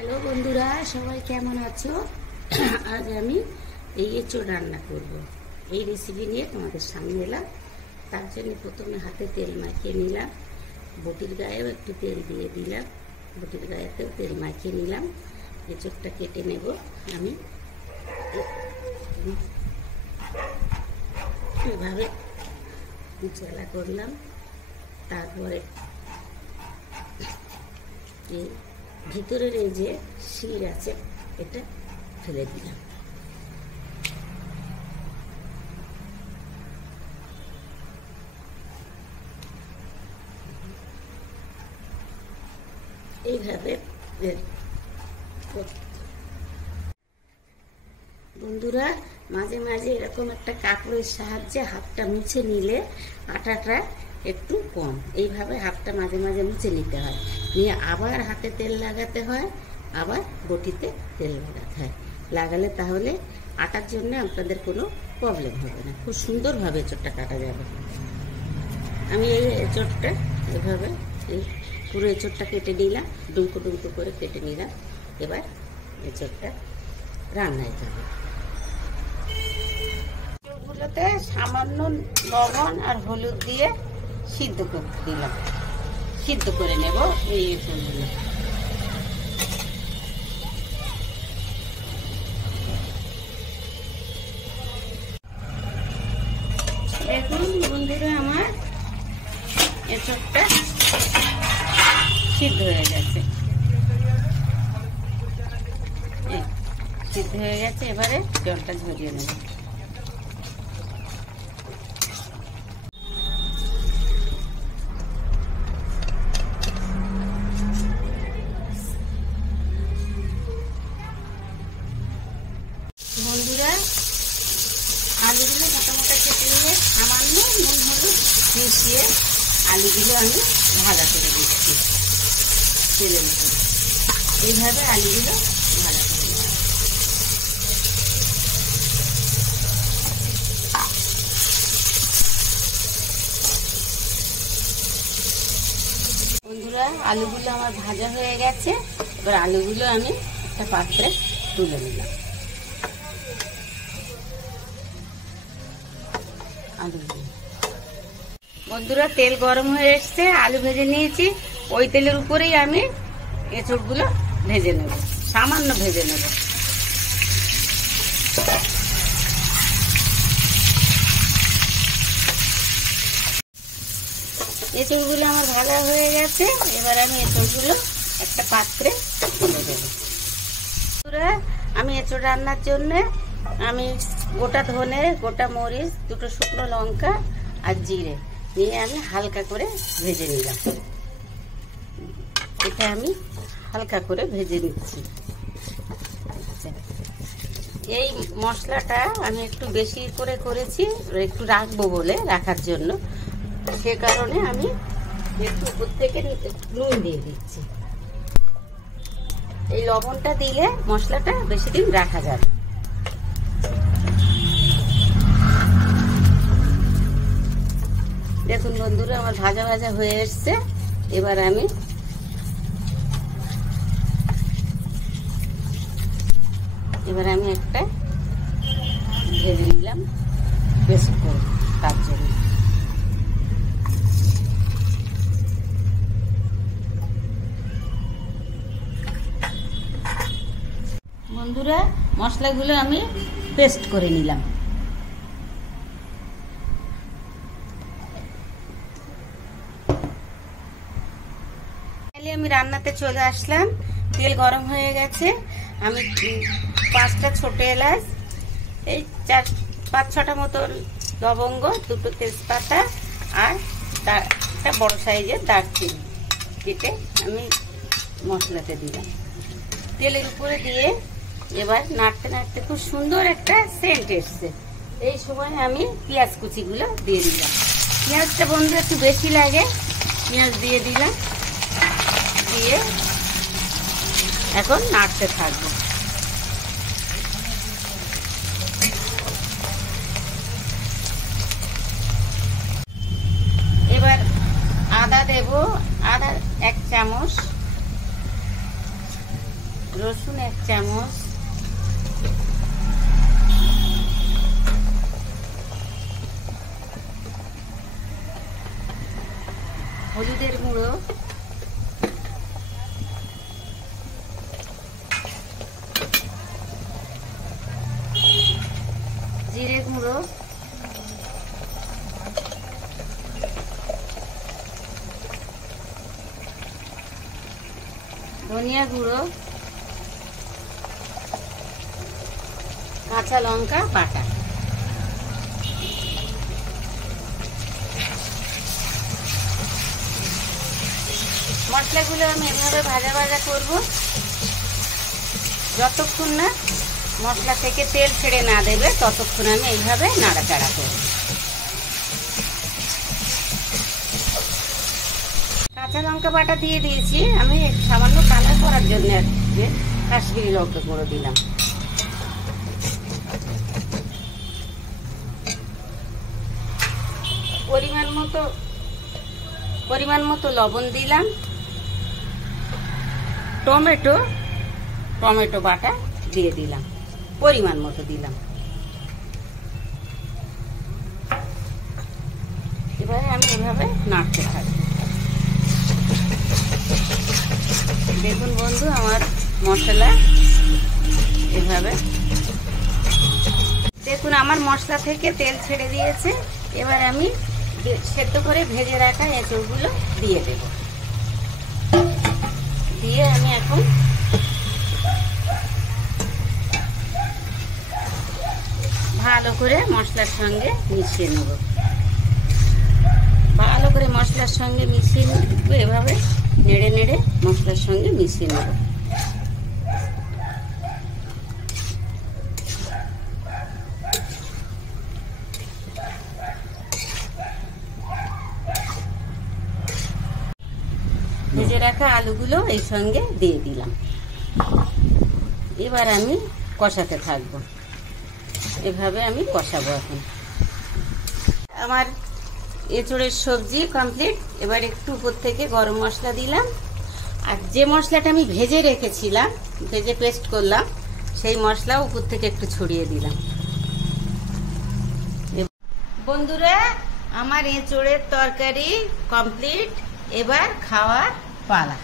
Hello বন্ধুরা, সবাই কেমন আছো? আজ আমি এই এঁচোড় রান্না করব। এই রেসিপি নিয়ে তোমাদের সামনে এলাম। তার জন্য প্রথমে হাতে তেল মাখিয়ে নিলাম, বটির গায়েও একটু তেল দিয়ে দিলাম, বটির গায়েতেও তেল মাখিয়ে নিলাম। এঁচোড়টা কেটে নেব। আমি এভাবে কুচলা করলাম। তারপরে এই ভিতরের এই যে শির আছে এটা ফেলে দিলাম। এইভাবে বন্ধুরা, মাঝে মাঝে এরকম একটা কাপড়ের সাহায্যে হাতটা মুছে নিলে আটাটা একটু কম। এইভাবে হাতটা মাঝে মাঝে মুছে নিতে হয়, নিয়ে আবার হাতে তেল লাগাতে হয়, আবার বটিতে তেল লাগাতে হয়। লাগালে তাহলে আটার জন্য আপনাদের কোনো প্রবলেম হবে না, খুব সুন্দরভাবে এঁচোড়টা কাটা যাবে। আমি এই এঁচোড়টা এভাবে এই পুরো এঁচোড়টা কেটে নিলাম, ডুমকো ডুমকো করে কেটে নিলাম। এবার এঁচোড়টা রান্নায় যাবে। এগুলোতে সামান্য লবণ আর হলুদ দিয়ে সিদ্ধ করতে দিলাম, সিদ্ধ করে নেব এই এঁচোড়গুলো। দেখুন বন্ধুরা, আমার এঁচোড়টা সিদ্ধ হয়ে গেছে, সিদ্ধ হয়ে গেছে। এবারে জলটা ঝরিয়ে নেব। বন্ধুরা, আলুগুলো মোটা মোটা কেটে নিয়ে সামান্য নুন হলুদ মিশিয়ে আলুগুলো আমি ভাজা করে দিচ্ছি তেলের উপরে। এইভাবে আলুগুলো ভাজা করে নেওয়া। বন্ধুরা, আলুগুলো আমার ভাজা হয়ে গেছে। এবার আলুগুলো আমি একটা পাত্রে তুলে নিলাম। বন্ধুরা, তেল গরম হয়ে এসছে, আলু ভেজে নিয়েছি। ওই তেলের উপরেই আমি এঁচোড়গুলো ভেজে নেব, সামান্য ভেজে নেব। এঁচোড়গুলো আমার ভাজা হয়ে গেছে। এবার আমি এঁচোড়গুলো একটা পাত্রে তুলে দেব। বন্ধুরা, আমি এঁচোড় রান্নার জন্য আমি গোটা ধনে, গোটা মরিচ, দুটো শুকনো লঙ্কা আর জিরে নিয়ে আমি হালকা করে ভেজে নিলাম। এটা আমি হালকা করে ভেজে নিচ্ছি। এই মশলাটা আমি একটু বেশি করে করেছি, একটু রাখবো বলে, রাখার জন্য। সে কারণে আমি একটু উপর থেকে নুন দিয়ে দিচ্ছি। এই লবণটা দিলে মশলাটা বেশি দিন রাখা যাবে। দেখুন বন্ধুরা, আমার ভাজা ভাজা হয়ে এসছে। এবার আমি একটা ভেজে নিলাম পেস্ট করে, তার জন্য। বন্ধুরা, মশলাগুলো আমি পেস্ট করে নিলাম। আমি রান্নাতে চলে আসলাম। তেল গরম হয়ে গেছে। আমি 5টা ছোট এলাচ, এই 5-6টা মতো লবঙ্গ, 2টো তেজপাতা আর একটা বড় সাইজের দারচিনি কেটে আমি মশলাতে দিলাম। তেলের উপরে দিয়ে এবার নাড়তে নাড়তে খুব সুন্দর একটা সেন্ট এসছে। এই সময় আমি পেঁয়াজ কুচিগুলো দিয়ে দিলাম। পেঁয়াজটা বন্ধু একটু বেশি লাগে, পেঁয়াজ দিয়ে দিলাম। দিয়ে এখন নাড়তে থাকবো। এবার আদা দেব, আদা 1 চামচ, রসুন 1 চামচ, হলুদের গুঁড়ো, জিরে গুঁড়ো, ধনিয়া গুঁড়ো, কাঁচা লঙ্কা বাটা। মশলাগুলো আমি এভাবে ভাজা ভাজা করব যতক্ষণ না মশলা থেকে তেল ছেড়ে না দেবে, ততক্ষণ আমি এইভাবে নাড়াচাড়া করব। কাঁচা লঙ্কা বাটা দিয়ে দিয়েছি আমি সামান্য কালার করার জন্য, কাশ্মীরি লঙ্কা গুঁড়ো দিলাম। পরিমাণ মতো লবণ দিলাম। টমেটো বাটা দিয়ে দিলাম, পরিমাণ মতো দিলাম। এবারে আমি এভাবে নাড়তে থাকবো। দেখুন বন্ধু, আমার মশলা এভাবে, দেখুন আমার মশলা থেকে তেল ছেড়ে দিয়েছে। এবার আমি সেদ্ধ করে ভেজে রাখা এঁচড়গুলো দিয়ে দেব। দিয়ে আমি এখন ভালো করে মশলার সঙ্গে মিশিয়ে নেব। ভালো করে মশলার সঙ্গে মিশিয়ে নেব, এভাবে নেড়ে নেড়ে মশলার সঙ্গে মিশিয়ে নেব। ভেজে রাখা আলুগুলো এই সঙ্গে দিয়ে দিলাম। এবার আমি কষাতে থাকবো, এভাবে আমি কষাবো। এখন আমার এঁচড়ের সবজি কমপ্লিট। এবার একটু উপর থেকে গরম মশলা দিলাম, আর যে মশলাটা আমি ভেজে রেখেছিলাম, ভেজে পেস্ট করলাম, সেই মশলা উপর থেকে একটু ছড়িয়ে দিলাম। বন্ধুরা, আমার এঁচড়ের তরকারি কমপ্লিট। এবার খাওয়ার পালা।